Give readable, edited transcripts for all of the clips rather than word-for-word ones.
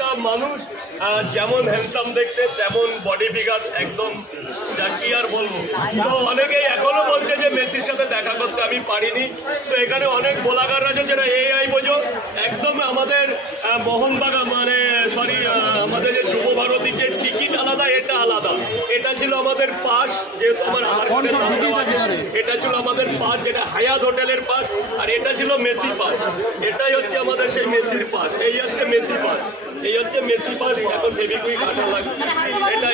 একটা মানুষ যেমন হ্যান্ডসাম দেখতে তেমন বডি ফিগার একদম, কি আর বলবো। তো অনেকেই এখনো বলছে যে মেসির সাথে দেখা করতে আমি পারিনি। তো এখানে অনেক বোলাগার আছে যারা এআই বোঝো, একদম আমাদের মোহনবাগান মানে সরি আমাদের যে যুব ভারতীর যে টিকিট আলাদা, এটা আলাদা। এটা ছিল আমাদের পাস, যেহেতু আমার আধার কার্ডের নাম দেওয়া আছে, এটা ছিল আমাদের পাস যেটা হায়াত হোটেলের পাস, আর এটা ছিল মেসি পাস। এটাই হচ্ছে আমাদের সেই মেসির পাস, এই হচ্ছে মেসি পাস, এই হচ্ছে মেসি পাস। এখন ফেবিকুইক কাটা লাগবে,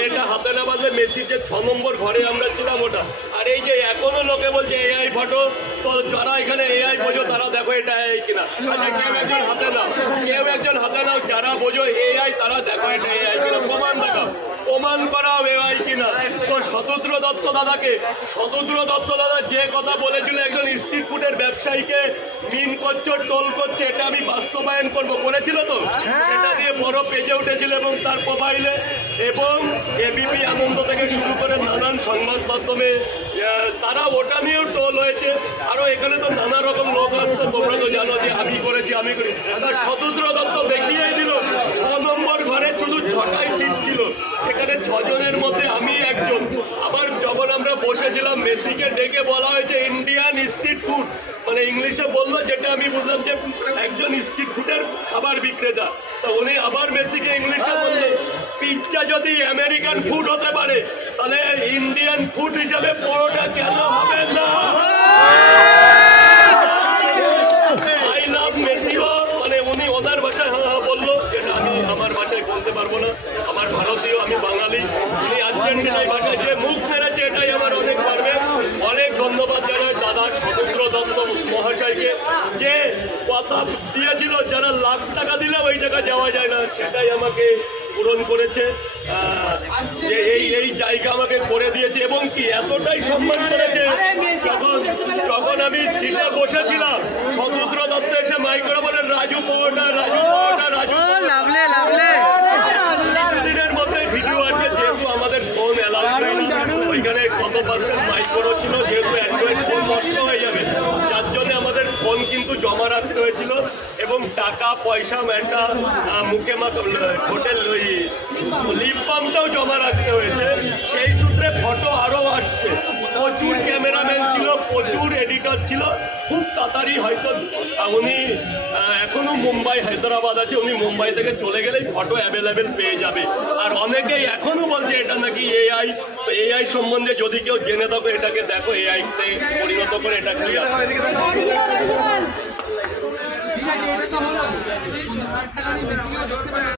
এটা হাতে না বাজলে মেসির যে 6 নম্বর ঘরে আমরা ছিলাম ওটা। আর এই যে এখনো লোকে বলছে এআই ফটো, তো যারা এখানে এআই বোঝো তারা দেখো এটা এই কিনা। আচ্ছা কেউ একজন হাতে নাও, কেউ একজন হাতে নাও যারা বোঝো এআই, তারা দেখো এটা এআই কিনা, প্রমাণ দেখাও, প্রমাণ করাও এআই কিনা। তো শতদ্র দত্ত দাদাকে, শতদ্র দত্ত দাদা যে কথা বলেছিল একজন স্ট্রিট ফুডের ব্যবসায়ীকে মিন করছো, টোল করছে, এটা আমি বাস্তবায়ন করবো, করেছিল তো, সেটা দিয়ে বড় পেজে উঠেছিল এবং তার প্রোফাইলে, এবং এবিপি আনন্দ থেকে শুরু করে নানান সংবাদ মাধ্যমে তারা ওটা নিয়েও টোল হয়েছে। আরও এখানে তো নানা রকম লোক আসতো, তোমরা তো জানো যে আমি করেছি আমি করি। শতদ্র দত্ত দেখিয়েই দিল 6 নম্বর ঘরে শুধু 6টাই সিট ছিল, সেখানে 6 জনের মধ্যে আমি একজন। আবার যখন আমরা বসেছিলাম মেসিকে ডেকে বলা হয়েছে ইন্ডিয়ান স্ট্রিট ফুড, মানে ইংলিশে বললো, যেটা আমি বুঝলাম যে একজন স্ট্রিট ফুডের খাবার বিক্রেতা। তো উনি আবার মেসিকে ইংলিশে বললেন পিৎজা যদি আমেরিকান ফুড হতে পারে তাহলে ইন্ডিয়ান ফুড হিসাবে পরোটা কেন হবে না। আই লাভ মেসিও, মানে উনি ওনার ভাষায় বললো, যেটা আমি আমার ভাষায় বলতে পারবো না। আমার ভারতীয়, আমি বাঙালি, উনি আর্জেন্টিনায় ভাষায় যে মুখ মেরেছে এটাই আমার অনেক পারবে। অনেক ধন্যবাদ জানাই দাদা শতদ্র দত্ত মহাশয়কে, যে কথা দিয়েছিল যারা লাখ টাকা দিলে ওই টাকা যাওয়া যায় না, সেটাই আমাকে পূরণ করেছে, যে এই জায়গা আমাকে করে দিয়েছে, এবং কি এতটাই সম্মান করেছে। যখন আমি সিটে বসেছিলাম শতদ্র দত্ত এসে মাইক করে বলেন রাজু পরোটা, রাজু পরোটা, রাজু। কিছুদিনের মধ্যে ভিডিও আছে, যেহেতু আমাদের ফোন অ্যালাউ করে না, ওইখানে কত পার্সেন্ট মাইক্রো ছিল, যেহেতু অ্যান্ড্রয়েড ফোন নষ্ট হয়ে যাবে, যার জন্য আমাদের ফোন কিন্তু জমা রাখতে হয়েছিল, এবং টাকা পয়সা একটা মুখে হোটেল লিপ বামটাও জমা রাখতে হয়েছে। সেই সূত্রে ফটো আরও আসছে, প্রচুর ক্যামেরাম্যান ছিল, প্রচুর এডিটর ছিল। খুব তাড়াতাড়ি হয়তো উনি এখনও মুম্বাই হায়দ্রাবাদ আছে, উনি মুম্বাই থেকে চলে গেলেই ফটো অ্যাভেলেবেল পেয়ে যাবে। আর অনেকেই এখনও বলছে এটা নাকি এআই। তো এআই সম্বন্ধে যদি কেউ জেনে থাকো এটাকে দেখো, এআইতে পরিণত করে এটা ক্লিয়ার।